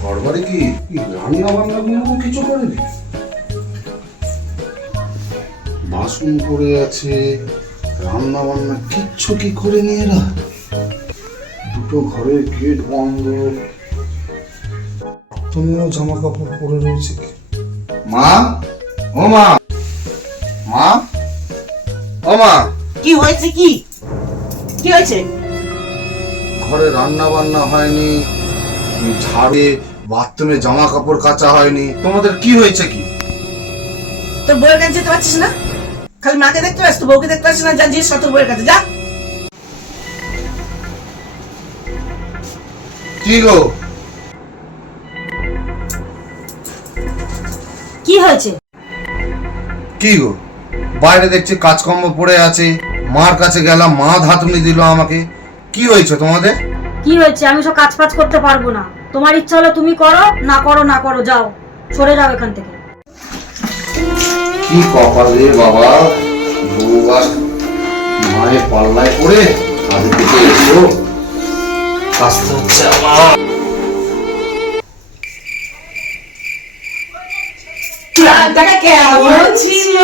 ঘর বাড়ি কি রান্না বান্না গুলো কিছু করেনি? বাসন পড়ে আছে, রান্না বান্না কিচ্ছু কি করেনি এরা। দুটো ঘরের গেট বন্ধ, তুমিও জামা কাপড় পরে রয়েছে। মা, ও মা, মা, ও মা, কি হয়েছে? কি কি হয়েছে? ঘরে রান্না বান্না হয়নি, ঝাড়ে বাথরুমে জামা কাপড় কাচা হয়নি, তোমাদের কি হয়েছে কি? তোর বউয়ের কাছে যেতে পারছিস না? খালি মাকে দেখতে পাচ্ছিস, তোর বউকে দেখতে পাচ্ছিস না? যা জিনিস তোর বউয়ের কাছে যা। কি গো, কি হয়েছে? কি গো, বাইরে দেখছি কাজকর্ম পড়ে আছে, মার কাছে গেলাম, মা ধাতুনি দিল আমাকে। কি হয়েছে তোমাদের? কি হয়েছে? আমি সব কাজ ফাজ করতে পারবো না। তোমার ইচ্ছা হলে তুমি করো, না করো না করো, যাও, সরে যাও এখান থেকে। কি কপাল রে বাবা, বউ আর মায়ের পাল্লায় পড়ে আগে থেকে এসো, কাজটা হচ্ছে আমার। প্ল্যানটা কেমন ছিল?